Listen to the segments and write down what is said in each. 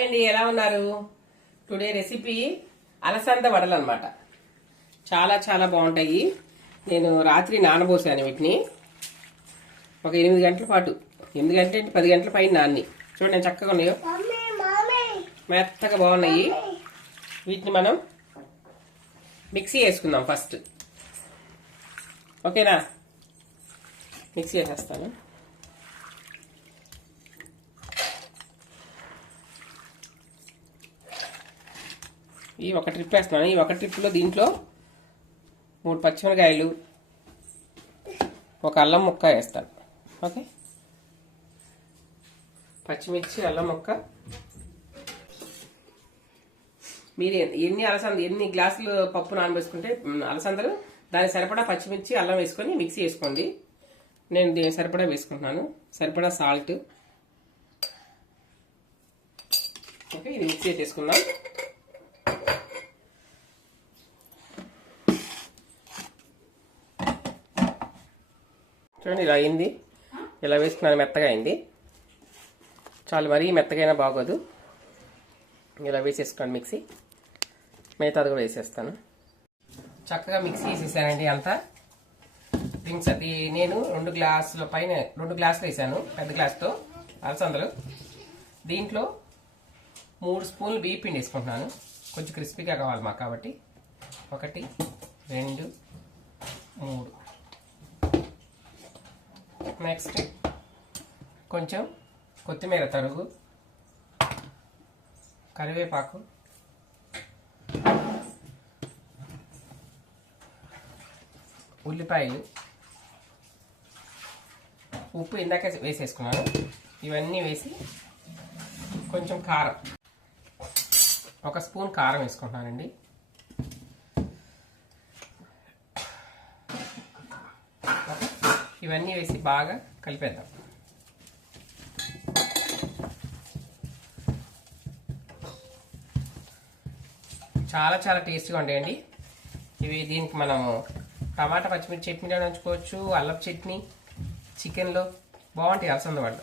Hi అండి ఎలా ఉన్నారు? టుడే రెసిపీ అలసంద వడలు అనమాట చాలా చాలా బాగుంటాయి. నేను రాత్రి నానబోసాను వీటిని. ఒక ఎనిమిది గంటల పాటు. ఎనిమిది గంటల అంటే పది గంటల పైన నాన్ని. చూడండి ఎంత చక్కగా ఉన్నాయో. మెత్తగా బాగున్నాయి. వీటిని మనం మిక్సీ వేసుకుందాం ఫస్ట్. ఓకేనా? మిక్సీ వేసేస్తాను. ఈ ఒక ట్రిప్ వేస్తున్నాను. ఈ ఒక ట్రిప్లో దీంట్లో మూడు పచ్చిమిరకాయలు ఒక అల్లం ముక్క వేస్తాను. ఓకే? పచ్చిమిర్చి అల్లం ముక్క. మీరు ఎన్ని అలసంద ఎన్ని గ్లాసులు పప్పు నానబేసుకుంటే అలసందలు దానికి సరిపడా పచ్చిమిర్చి అల్లం వేసుకొని మిక్సీ వేసుకోండి నేను దీని సరిపడా వేసుకుంటున్నాను. సరిపడా సాల్ట్. ఓకే ఇది మిక్సీ చేసుకుందాం చూడండి ఇలా అయింది. ఇలా వేసుకున్నాను మెత్తగా అయింది. చాలు మరీ మెత్తగా అయినా బాగోదు. ఇలా వేసేసుకోండి మిక్సీ. మిగతాది కూడా వేసేస్తాను. చక్కగా మిక్సీ వేసేసానండి అంతా. డ్రింక్స్ అది నేను రెండు గ్లాసుల పైన రెండు గ్లాసులు వేసాను పెద్ద గ్లాస్తో. అలసందలు దీంట్లో మూడు స్పూన్లు బియ్య పిండి వేసుకుంటున్నాను. కొంచెం క్రిస్పీగా కావాలి మాకు కాబట్టి. ఒకటి రెండు మూడు. నెక్స్ట్. కొంచెం కొత్తిమీర తరుగు. కరివేపాకు. ఉల్లిపాయలు. ఉప్పు ఇందాక వేసేసుకున్నాను. ఇవన్నీ వేసి కొంచెం కారం. ఒక స్పూన్ కారం వేసుకుంటున్నానండి. ఇవన్నీ వేసి బాగా కలిపేద్దాం. చాలా చాలా టేస్ట్గా ఉంటాయండి. ఇవి దీనికి మనం టమాటా పచ్చిమిర్చి చట్నీలో ఉంచుకోవచ్చు అల్లపు చట్నీ చికెన్లో బాగుంటాయి అలసంద వాళ్ళు.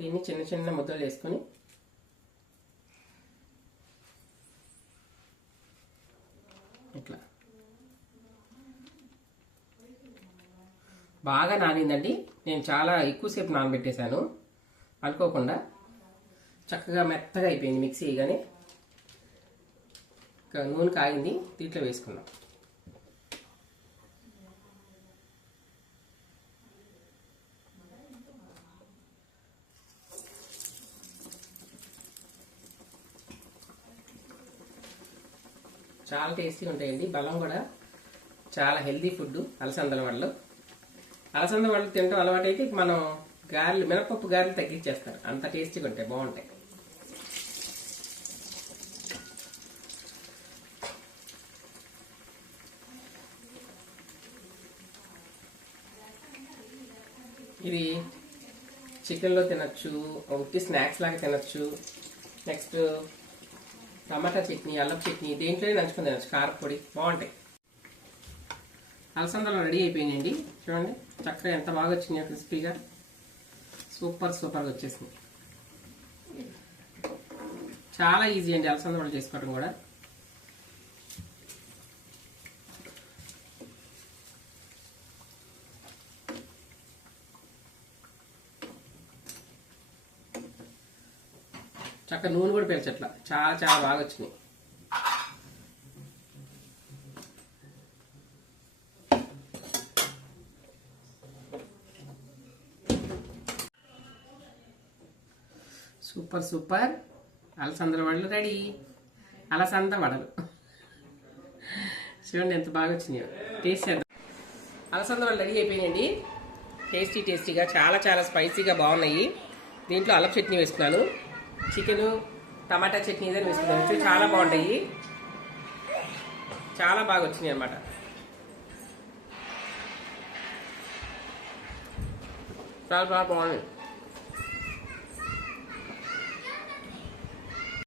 దీన్ని చిన్న చిన్న ముద్దలు వేసుకొని ఇట్లా బాగా నానిందండి. నేను చాలా ఎక్కువసేపు నానబెట్టేశాను. అనుకోకుండా చక్కగా మెత్తగా అయిపోయింది మిక్సీ కానీ ఇంకా నూనె కాగింది దీంట్లో వేసుకుందాం. చాలా టేస్టీగా ఉంటాయండి. బలం కూడా. చాలా హెల్దీ ఫుడ్ అలసందల వాళ్ళు అలసంద వాళ్ళు తినడం అలవాటు అయితే మనం గారెలు మినపప్పు గారెలు తగ్గించేస్తారు. అంత టేస్టీగా ఉంటాయి బాగుంటాయి. ఇది చికెన్లో తినచ్చు ఒకటి స్నాక్స్ లాగా తినచ్చు. నెక్స్ట్ టమాటా చట్నీ అల్లం చట్నీ దేంట్లోనే నంచుకొని తినచ్చు. కారపొడి బాగుంటాయి. అలసందలు రెడీ అయిపోయినాయండి. చూడండి చక్కగా ఎంత బాగా వచ్చినాయో క్రిస్పీగా. సూపర్ సూపర్గా వచ్చేసింది. చాలా ఈజీ అండి అలసంద చేసుకోవడం కూడా. చక్క నూనె కూడా పెంచట్లా చాలా చాలా బాగా వచ్చినాయి. Super super. అలసందల వడలు రెడీ. అలసంద వడలు. చూడండి ఎంత బాగా వచ్చినాయో. టేస్ట్ చేద్దాం. అలసంద వడలు రెడీ అయిపోయినాయండి. టేస్టీ టేస్టీగా చాలా చాలా స్పైసీగా బాగున్నాయి. దీంట్లో అల్లం చట్నీ వేసుకున్నాను. చికెను టమాటా చట్నీ ఏదైనా వేసుకున్నాను. చాలా బాగుంటాయి. చాలా బాగా వచ్చినాయి అనమాట చాలా బాగా బాగున్నాయి.